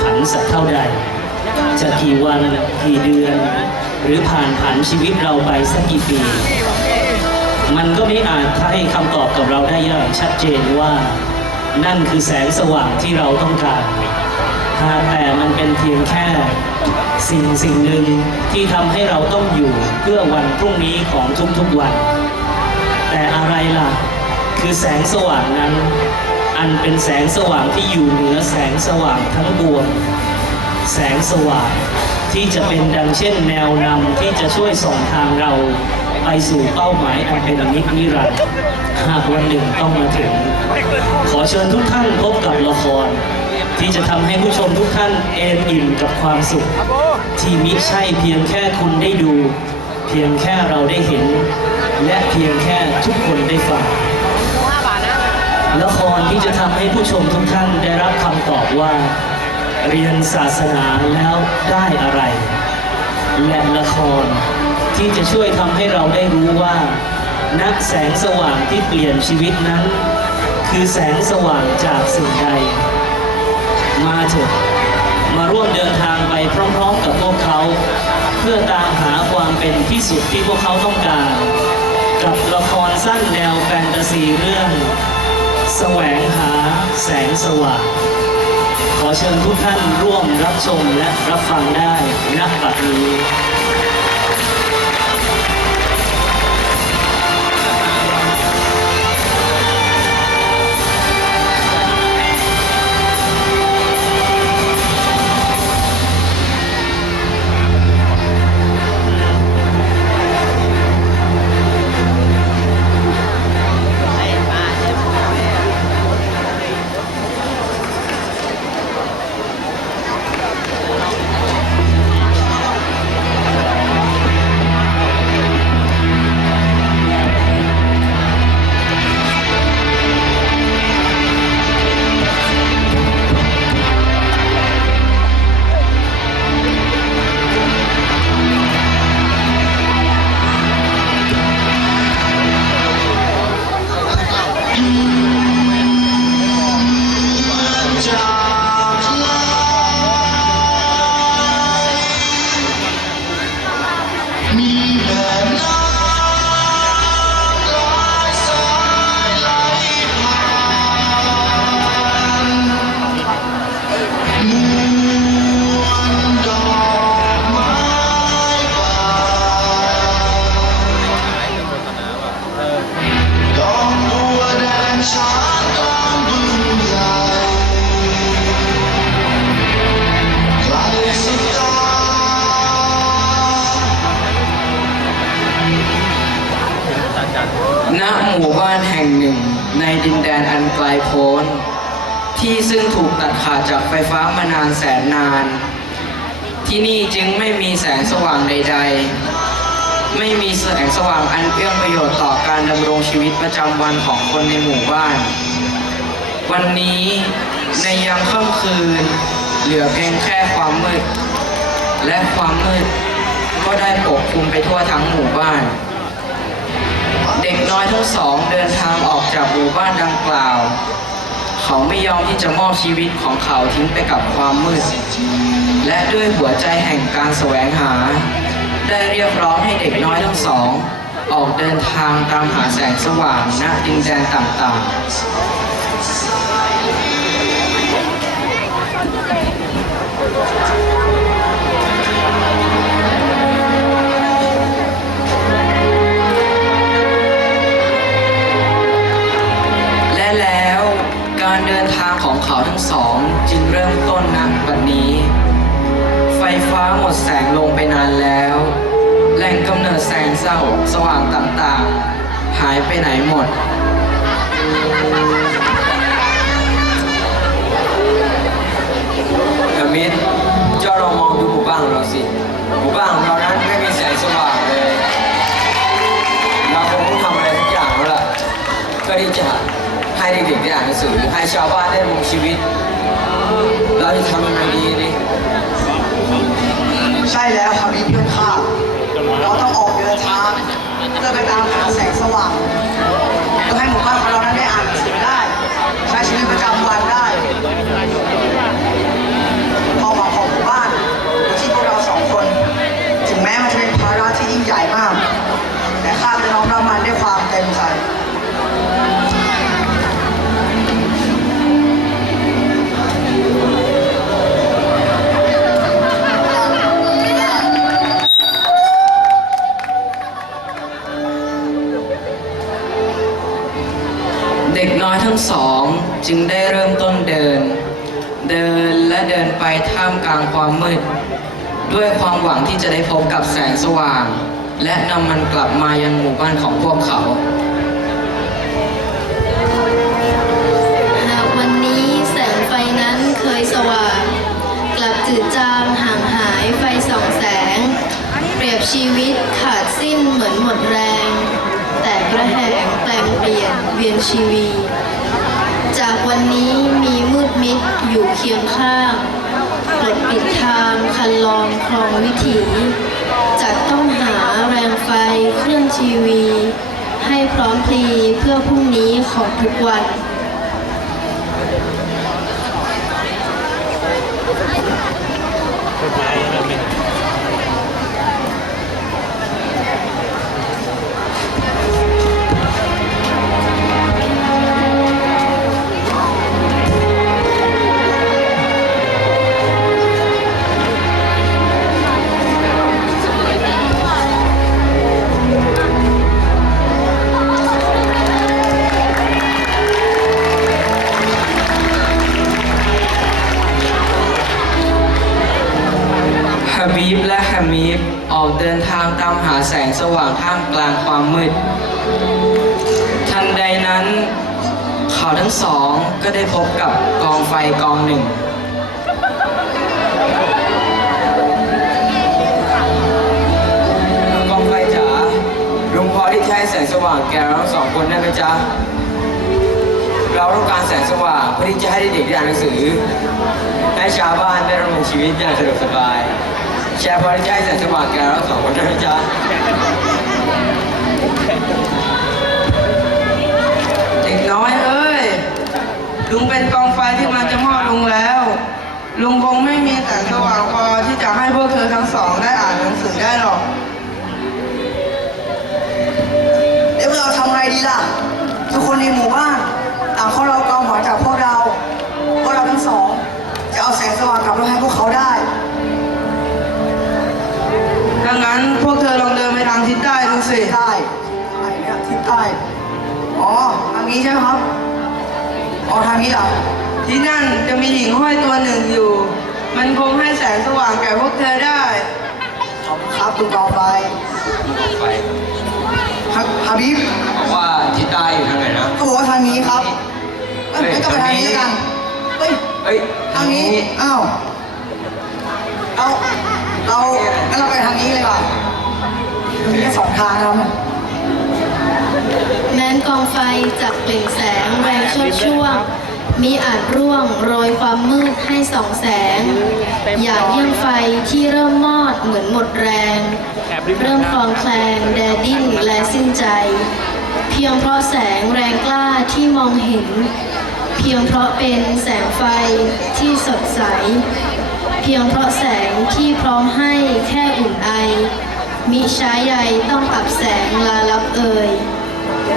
ผันสักเท่าใด จะกี่วันกี่เดือน หรือผ่านผันชีวิตเราไปสักกี่ปี มันก็ไม่อาจให้คำตอบกับเราได้อย่างชัดเจนว่า นั่นคือแสงสว่างที่เราต้องการหากแต่มันเป็นเพียงแค่สิ่งสิ่งหนึ่งที่ทำให้เราต้องอยู่เพื่อวันพรุ่งนี้ของทุกๆวัน แต่อะไรล่ะ คือแสงสว่างนั้น นเป็นแสงสว่างที่อยู่เหนือแสงสว่างทั้งปวง แสงสว่างที่จะเป็นดังเช่นแนวนำที่จะช่วยส่องทางเราไปสู่เป้าหมายอันเป็นอมิตรนิรันดร์หากวันหนึ่งต้องมาถึง ขอเชิญทุกท่านพบกับละคร ที่จะทำให้ผู้ชมทุกท่านเอนอิ่มกับความสุข ที่มิใช่เพียงแค่คุณได้ดู เพียงแค่เราได้เห็น และเพียงแค่ทุกคนได้ฟัง ละครที่จะทำให้ผู้ชมทุกท่านได้รับคำตอบว่า เรียนศาสนาแล้วได้อะไร และละครที่จะช่วยทำให้เราได้รู้ว่า นักแสงสว่างที่เปลี่ยนชีวิตนั้น คือแสงสว่างจากสิ่งใด มาเถอะมาร่วมเดินทางไปพร้อมๆกับพวกเขา เพื่อตามหาความเป็นที่สุดที่พวกเขาต้องการ กับละครสั้นแนวแฟนตาซีเรื่อง แสวงหาแสงสว่าง ขอเชิญทุกท่านร่วมรับชมและรับฟังได้ณบัดนี้ พ้น ที่ซึ่งถูกตัดขาดจากไฟฟ้ามานานแสนนาน ที่นี่จึงไม่มีแสงสว่างใด ๆ ไม่มีแสงสว่างอันเอื้อประโยชน์ต่อการดำรงชีวิตประจำวันของคนในหมู่บ้าน วันนี้ในยามค่ำคืน เหลือเพียงแค่ความมืด และความมืดก็ได้ปกคลุมไปทั่วทั้งหมู่บ้าน เด็กน้อยทั้งสองเดินทางออกจากหมู่บ้านดังกล่าว เขาไม่ยอมที่จะมอบชีวิตของเขาทิ้งไปกับความมืด และด้วยหัวใจแห่งการแสวงหา ได้เรียกร้องให้เด็กน้อยทั้งสอง ออกเดินทางตามหาแสงสว่างณดินแดนต่างๆ การเดินทางของเขาทั้งสองจึงเริ่มต้นณบัดนี้ ไฟฟ้าหมดแสงลงไปนานแล้ว แหล่งกำเนิดแสงสว่าสว่างต่างๆ หายไปไหนหมดเอมิดเจ้าลองมองดูหมู่บ้านของเราสิ หมู่บ้านของเรานั้นไม่มีแสงสว่างเลย เราคงต้องทำอะไรทุกอย่างแล้วล่ะเพื่อที่จะ ให้เด็กๆได้อ่านหนังสือให้ชาวบ้านได้ดำรงชีวิต เราจะทำยังไงดีดิใช่แล้วครับพี่เพื่อนข้าเราต้องออกเดินทางเพื่อไปตามหาแสงสว่างเพื่อให้หมู่บ้านของเรานั้นได้อ่านหนังสือได้ ใช้ชีวิตประจำวันได้ความหวังของหมู่บ้านที่พวกเราสองคน ถึงแม้มันจะเป็นภาระที่ยิ่งใหญ่มาก แต่ข้าจะน้อมรับมันด้วยความเต็มใจ งได้เริ่มต้นเดิน เดินและเดินไปท่ามกลางความมืด ด้วยความหวังที่จะได้พบกับแสงสว่าง และนำมันกลับมายังหมู่บ้านของพวกเขา หากวันนี้แสงไฟนั้นเคยสว่าง กลับจืดจางห่างหายไฟส่องแสง เปรียบชีวิตขาดสิ้นเหมือนหมดแรง แต่กระแหงแปลงเปลี่ยนเวียนชีวี จากวันนี้มีมืดมิดอยู่เคียงข้างปลดปิดทางคันลองครองวิถีจะต้องหาแรงไฟเครื่องทีวี ให้พร้อมพลีเพื่อพรุ่งนี้ของทุกวันฮา บีบและฮามีบออกเดินทางตามหาแสงสว่างท่ามกลางความมืด ทันใดนั้นเขาทั้งสองก็ได้พบกับกองไฟกองหนึ่ง กองไฟจ๋าลุงพอที่จะให้แสงสว่างแกเราทั้งสองคนได้ไหมจ๊ะเราต้องการแสงสว่างเพื่อที่จะให้เด็กๆได้อ่านหนังสือให้ชาวบ้านได้ดำเนินชีวิตอย่างสะดวกสบาย แชร์พอที่จะให้แสงสว่างแกเราทั้งสองคนได้ไหมจ๊ะเด็กน้อยเอ้ย ลุงเป็นกองไฟที่มันจะมอดลุงแล้ว ลุงคงไม่มีแสงสว่างพอที่จะให้พวกเธอทั้งสองได้อ่านหนังสือได้หรอกเดี๋ยวเราทำไงดีล่ะ ทุกคนในหมู่บ้านต่างเขาเรากองหวังจา นี้ใช่ไหมครับอ๋อทางนี้เหรอที่นั่นจะมีหิ่งห้อยตัวหนึ่งอยู่ มันคงให้แสงสว่างแก่พวกเธอได้ขอบคุณครับคุณกองไฟไฟฮะฮาบิบบอกว่าที่ใต้อยู่ทางไหนนะเขาบอกว่าทางนี้ครับเอ้ยเฮ้ยไม่ต้องไปทางนี้แล้วกันเฮ้ยเอ้ยทางนี้อ้าวเราเรางั้นเราไปทางนี้เลยว่ะมันมีแค่สองทางนะครับแม้นกองไฟจากเปล่งแสงแรงช่วช่วงมีอาจร่วงโรยความมืดให้ส่องแสง อย่างเยี่ยงไฟที่เริ่มมอดเหมือนหมดแรง เริ่มคลองแคลงแดดดิ้นและสิ้นใจ เพียงเพราะแสงแรงกล้าที่มองเห็น เพียงเพราะเป็นแสงไฟที่สดใส เพียงเพราะแสงที่พร้อมให้แค่อุ่นไอมิใช้ใยต้องอับแสงลาลับเอ่ย เด็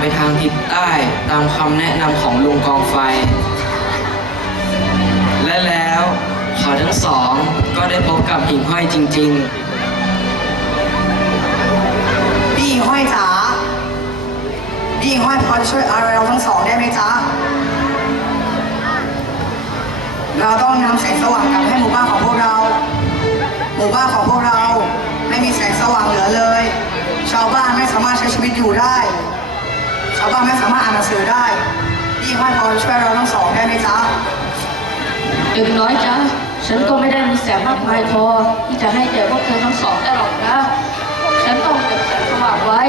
ไปทางทิศใต้ ตามคำแนะนำของ สามารถอ่านหนังสือได้พี่ห้อยพอจะช่วยเราทั้งสองได้ไหมจ๊ะเด็กน้อยจ๊ะฉันก็ไม่ได้มีแสงมากมายพอที่จะให้แก่พวกเธอทั้งสองได้หรอกนะ ฉันต้องเก็บแสงสว่างไว้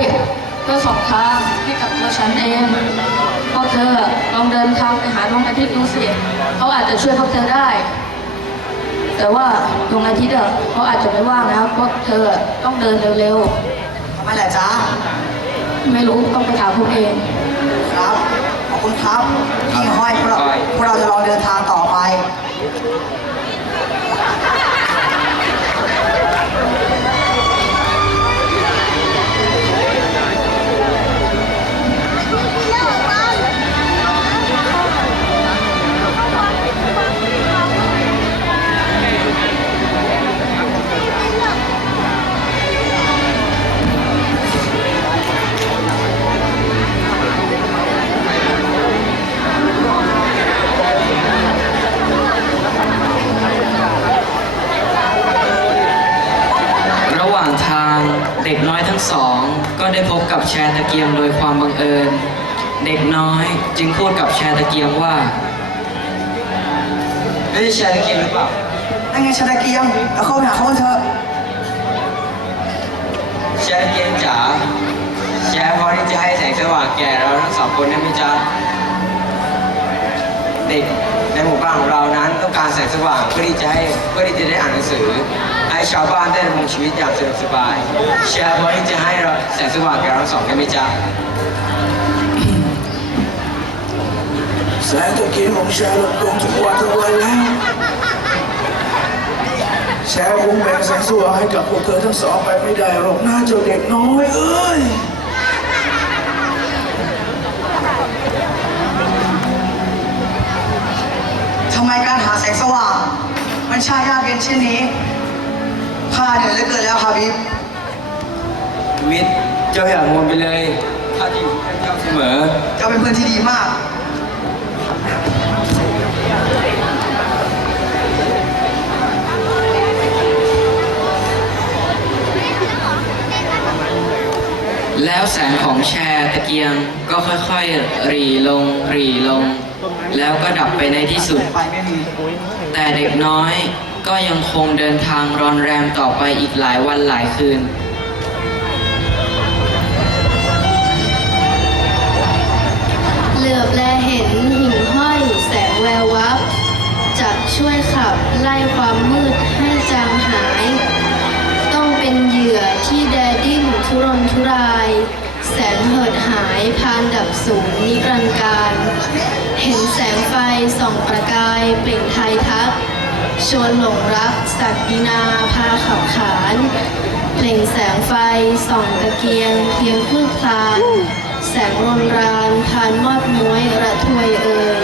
เพื่อสองทางให้กับตัวฉันเองพวกเธอลองเดินทางไปหาดวงอาทิตย์ดูสิเขาอาจจะช่วยพวกเธอได้ แต่ว่าดวงอาทิตย์อะเขาอาจจะไม่ว่างนะพวกเธอต้องเดินเร็วทำไมแหละจ๊ะๆไม่รู้ต้องไปถามพวกเอง ครับ ขอบคุณครับพี่ห้อยพวกเราพวกเราจะลองเดินทางต่อไป ตะเกียงโดยความบังเอิญ เด็กน้อยจึงพูดกับแชร์ตะเกียงว่าเฮ้ยแชร์ตะเกียงหรือเปล่านั่นไงชาตะเกียงแล้วเข้าไปหาเขากันเถอะแชร์ตะเกียงจ๋าแชร์พอที่จะให้แสงสว่างแก่เราทั้งสองคนได้ไหมจ๊ะเด็กในหมู่บ้านของเรานั้นต้องการแสงสว่างเพื่อที่จะให้เพื่อที่จะได้อ่านหนังสือ ให้ชาวบ้านได้ดำรงชีวิตอย่างสะดวกสบายแชร์พอที่จะให้เราแสงสว่างแก่เราทั้งสองได้ไหมจ๊ะแสงตะเกียงของแชร์ลดลงทุกวันทุกวันแล้วแชร์คงแบ่งแสงสว่างให้กับพวกเธอทั้งสองไปไม่ได้หรอกนะเจ้าเด็กน้อยเอ้ยทำไมการหาแสงสว่างมันช่างยากเย็นเช่นนี้ ข้าเหนื่อยเหลือเกินแล้วฮาบิบวิทย์เจ้าอย่ากังวลไปเลยข้าจะอยู่ข้างเจ้าเสมอ เจ้าเป็นเพื่อนที่ดีมากแล้วแสงของแชร์ตะเกียงก็ค่อยๆหรีลงหรีลง แล้วก็ดับไปในที่สุดไปไม่มีแต่เด็กน้อย ก็ยังคงเดินทางรอนแรมต่อไปอีกหลายวันหลายคืน เหลือบแลเห็นหิ่งห้อยแสงแวววับจะช่วยขับไล่ความมืดให้จางหาย ต้องเป็นเหยื่อที่แดดิ้นทุรนทุราย แสงเหิดหายพานดับสูงนิรันดร์การ เห็นแสงไฟส่องประกายเปล่งไทยทัก ชวนหลงรักสักดินาพาขับขานเปล่งแสงไฟส่องตะเกียงเพียงพลืบพลานแสงรนรานพานมอดม้วยระทวยเอ่ย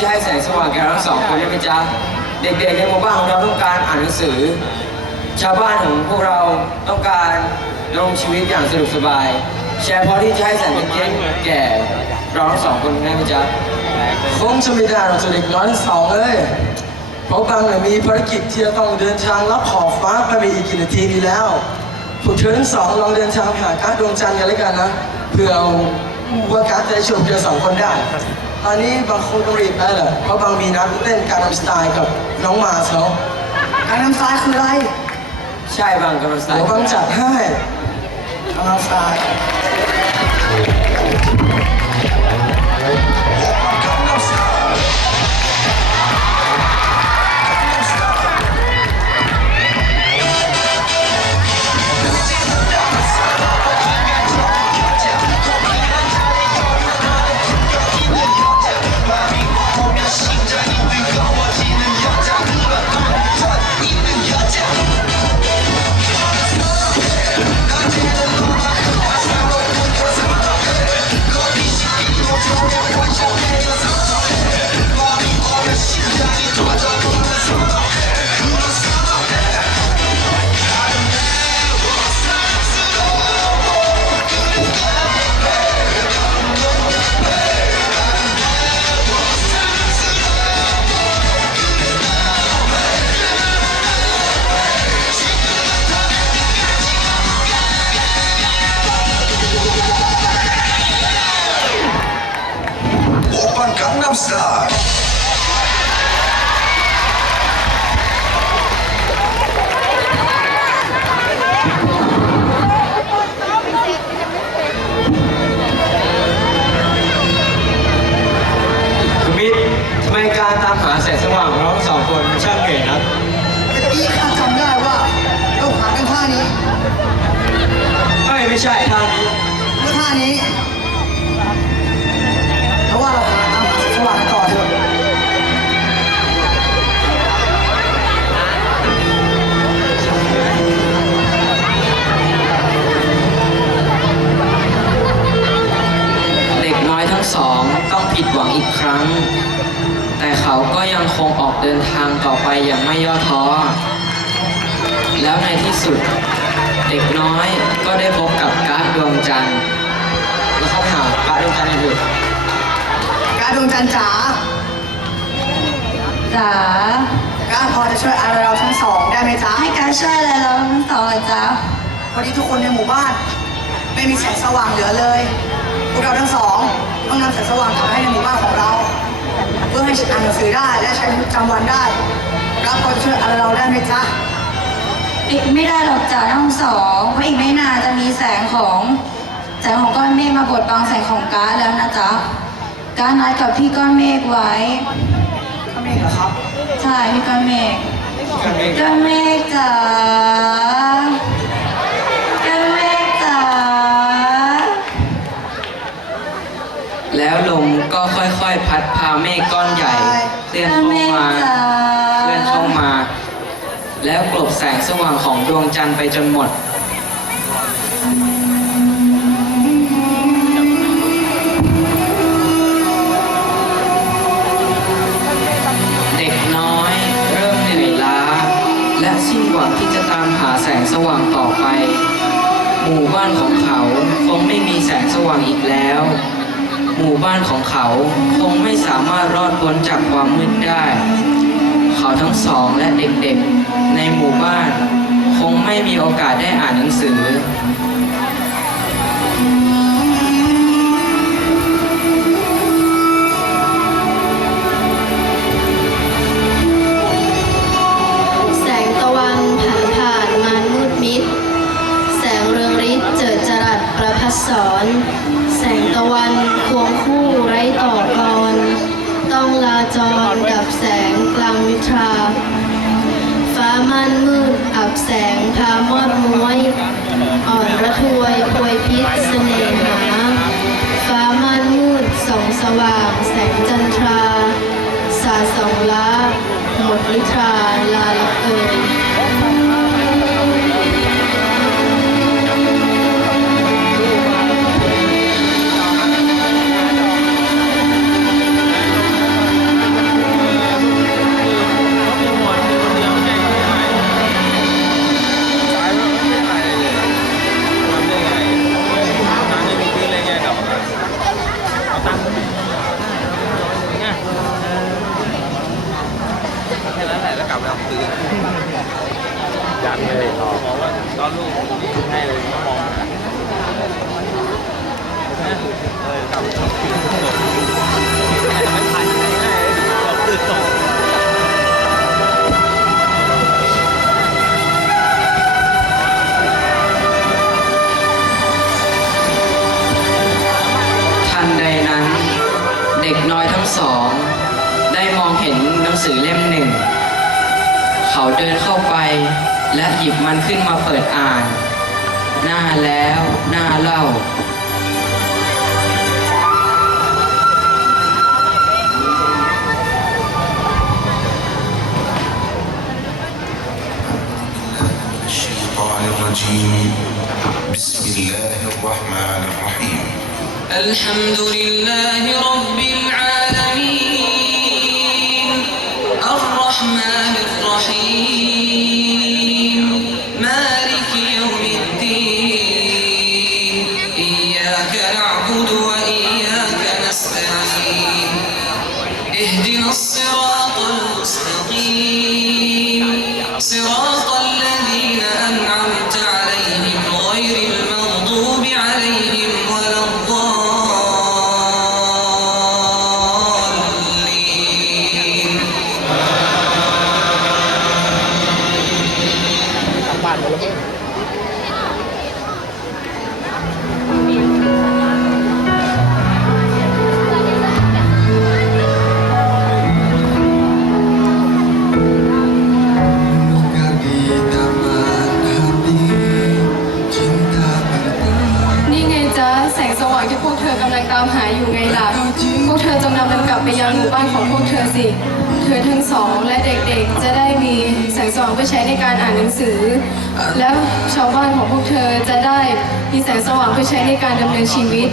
จะให้แสงสว่างแก่เราทั้งสองคนได้ไหมจ๊ะเด็กๆในหมู่บ้านของเราต้องการอ่านหนังสือ ชาวบ้านของพวกเราต้องการดำรงชีวิตอย่างสะดวกสบาย แชร์พอที่จะให้แสงเกียแก่เราทั้งสองคนได้ไหมจ๊ะคงจะไม่ได้เราจะเด็กน้อยทั้งสองเลยเพราะบางเนี่ยมีภารกิจที่จะต้องเดินทางลับขอบฟ้าไปม่อีกกี่นาทีนี้แล้วพวกเธอทั้งสองลองเดินทางหาการดวงจันทร์กันแล้วกันนะเพื่อว่าการจะชมเธอสองคนได้ ตอนนี้บางคนต้องรีบไปแหละเพราะบางมีนัดเต้นการนำสไตล์กับน้องมาสเขาการนำซ้ายคืออะไรใช่บางกำลังสาเดี๋ยยวบางจัดให้การนำซ้าย 오빤 강남스타일 – คุณมิตรทำไมการตามหาแสงสว่างของเราทั้งสองคนมันช่างเหนื่อยนัก เมื่อกี้ข้าจำได้ว่าเราหากันท่านี้ ไม่ไม่ใช่ทางนี้ ผิดหวังอีกครั้ง แต่เขาก็ยังคงออกเดินทางต่อไปอย่างไม่ย่อท้อ แล้วในที่สุด เด็กน้อยก็ได้พบกับการ์ดดวงจันทร์ แล้วเขาหาการ์ดดวงจันทร์อยู่การดวงจันทร์จ๋าจ๋าการพอจะช่วยอะไรเราทั้งสองได้ไหมจ๊ะให้การช่วยอะไรเราทั้งสองเหรอจ๊ะพอดีทุกคนในหมู่บ้าน ไม่มีแสงสว่างเหลือเลย วกเราทั้งสองต้องนำแสงสว่างกลับมาให้ในหมู่บ้านของเรา เพื่อให้อ่านหนังสือได้และใช้ชีวิตประจำวันได้ รับพอจะช่วยอะไรเราได้ไหมจ๊ะอีกไม่ได้หรอกจ๋าทั้งสองเพราะอีกไม่นานจะมีแสงของแสงของก้อนเมฆมาบดบังแสงของก๊าซแล้วนะจ๊ะก๊าซนัดกับพี่ก้อนเมฆไว้ก็ไม่เหรอครับใช่พี่ก้อนเมฆก้อนเมฆจ๋า แล้วลมก็ค่อยๆ พัดพาเมฆก้อนใหญ่เคลื่อนก้อนเข้ามาจ๋าเคลื่อนเข้ามา แล้วกลบแสงสว่างของดวงจันทร์ไปจนหมดเด็กน้อยเริ่มเหนื่อยล้าและสิ้นหวังที่จะตามหาแสงสว่างต่อไป หมู่บ้านของเขาคงไม่มีแสงสว่างอีกแล้ว หมู่บ้านของเขาคงไม่สามารถรอดพ้นจากความมืดได้ เขาทั้งสองและเด็กๆ ในหมู่บ้าน คงไม่มีโอกาสได้อ่านหนังสือ แสงตะวันผ่านผ่านมานมืดมิด แสงเรืองฤทธิ์เจิดจรัสประพัสสอน งตะวันควงคู่ไร้ต่อกรต้องลาจรดับแสงกลางวิทราฟ้าม่านมืดอับแสงพามอดม้วย อ่อนระทวยพวยพิษเสน่หา ฟ้าม่านมืดส่องสว่างแสงจันทรา สาสองล้าหมดลิทราลาลับเอย الرجيم بسم الله الرحمن الرحيم. الحمد لله رب ใช้ในการดำเนินชีวิต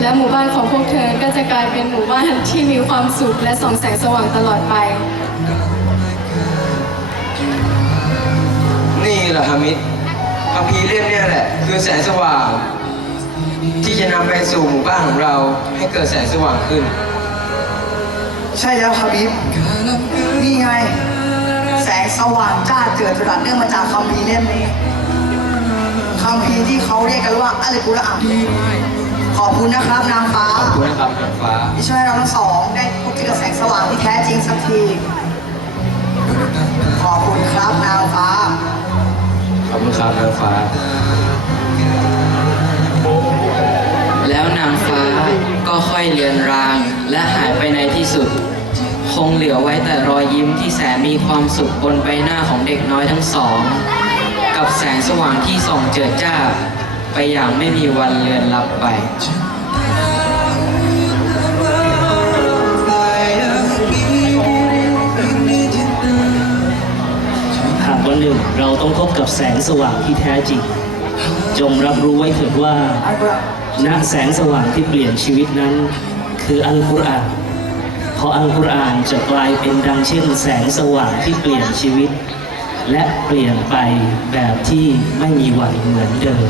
และหมู่บ้านของพวกเธอก็จะกลายเป็นหมู่บ้านที่มีความสุขและส่องแสงสว่างตลอดไป นี่แหละฮามิดคัมภีร์เล่มเนี่ยแหละ คือแสงสว่าง ที่จะนำไปสู่หมู่บ้านของเราให้เกิดแสงสว่างขึ้น ใช่แล้วครับบิ๊บนี่ไง แสงสว่างจ้าเจิดจรัสเนื่องมาจากคัมภีร์เล่มนี้ คัมภีร์ที่เขาเรียกกันว่าอัลกุรอานขอบคุณนะครับนางฟ้าขอบคุณนะครับนางฟ้าที่ช่วยให้เราทั้งสองได้พบเจอแสงสว่างที่แท้จริงสักที ขอบคุณครับนางฟ้า ขอบคุณครับนางฟ้า แล้วนางฟ้าก็ค่อยเลือนรางและหายไปในที่สุด คงเหลือไว้แต่รอยยิ้มที่แสนมีความสุขบนใบหน้าของเด็กน้อยทั้งสอง กับแสงสว่างที่ส่องเจิดจ้า ไปอย่างไม่มีวันเลือนลับไป หากวันหนึ่งเราต้องพบกับแสงสว่างที่แท้จริง จงรับรู้ไว้เถิดว่าณแสงสว่างที่เปลี่ยนชีวิตนั้น คืออัลกุรอานเพราะอัลกุรอานจะกลายเป็นดังเช่นแสงสว่างที่เปลี่ยนชีวิต และเปลี่ยนไปแบบที่ไม่มีวันเหมือนเดิม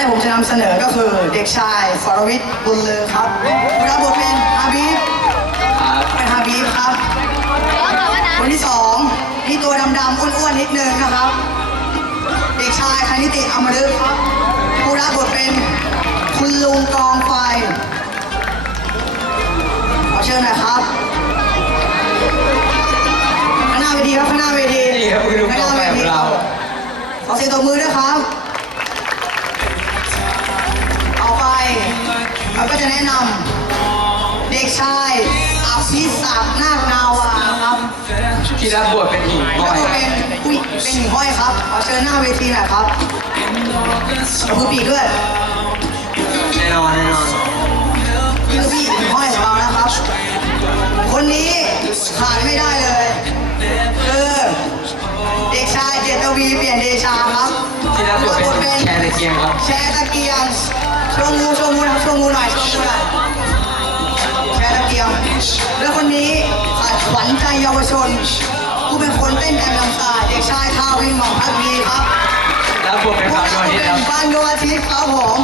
ที่ผมจะนำเสนอก็คือเด็กชายสรวิทย์บุญเลือครับรับบทเป็นฮาบีบเป็นฮาบีบครับคนที่สองนี่ตัวดำๆอ้วนๆนิดนึงนะครับ เด็กชายคณิติอมฤตครับผู้รับบทเป็นคุณลุงกองไฟขอเชิญหน่อยครับข้างหน้าเวทีครับข้างหน้าเวทีนี่ครับคุณลุงกองไฟของเราขอเสียงตบมือด้วยครับ เราก็จะแนะนำเด็กชายอภิศักดิ์นาคนาวาครับที่รับบทเป็นหญิงแล้วห้อยก็เป็นผู้เป็นหญิงห้อยครับขอเชิญหน้าเวทีหน่อยครับขอบคุณปีกด้วยแน่นอนแน่นอนนี่คือพี่หญิงห้อยของเรานะครับ คนนี้ขาดไม่ได้เลยคือเด็กชายเจตวีเปลี่ยนเดชาครับที่รับบทเป็นแชร์ตะ เกียงครับแชร์ตะเกียงโชว์งูโชว์งูนะโชว์งูหน่อยโชว์งูหน่อยคนนี้ขัดขวัญใจเยาวชนผู้เป็นคนเต้นแดนลำสายเด็กชายทาวินหมองพักดีครับแล้วบวกเป็นพวพักนเราวันนี้ครับเป็นฟันดวงอาทิตย์ครับผม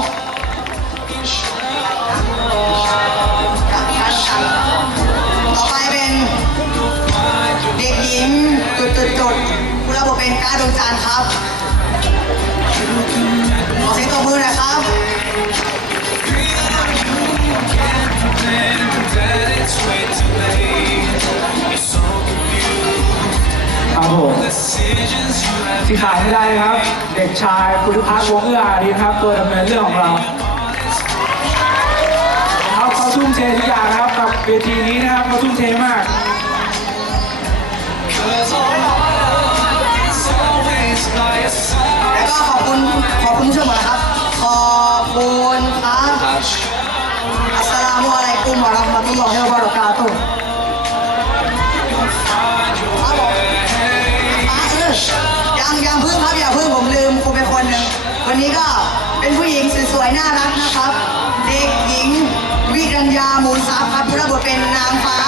ต่อไปเป็นเด็กหญิงจุดจุดจุดผู้รับบทเป็นการดวงจันทร์ครับ น่อยครับ ครับผมที่ขาดไม่ได้ครับ เด็กชายพุทธพัฒน์วงเอื้ออารีครับ ตัวดำเนินเรื่องของเราครับเขาทุ่มเททุกอย่างนะครับกับเวทีนี้นะครับเขาทุ่มเทมากแล้วก็ขอบคุณขอบคุณผู้ชมก่อนนะครับ ขอบคุณครับอัสสลามุอะลัยกุมวะเราะห์มะตุลลอฮิวะบะเราะกาตุฮ์ครับผมอะเออยังยังพึ่งครับอย่าพึ่งผมลืมคุณเป็นคนหนึ่งวันนี้ก็เป็นผู้หญิงสวยๆน่ารักนะครับ เด็กหญิงวิรัญญามูลทรัพย์ครับผู้รับบทเป็นนางฟ้า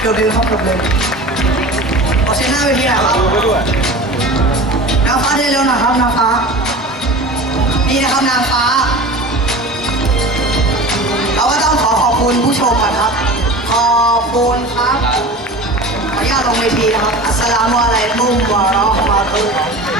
เกือบลืมครับเกือบลืมขอเชิญหน้าเวทีหน่อยครับนางฟ้าเดินเร็วหน่อยครับนางฟ้า นี่นะครับนางฟ้า เราก็ต้องขอขอบคุณผู้ชมก่อนครับ ขอบคุณครับ ขออนุญาตลงเวทีนะครับ อัสสลามุอะลัยกุมวะเราะห์มะตุลลอฮ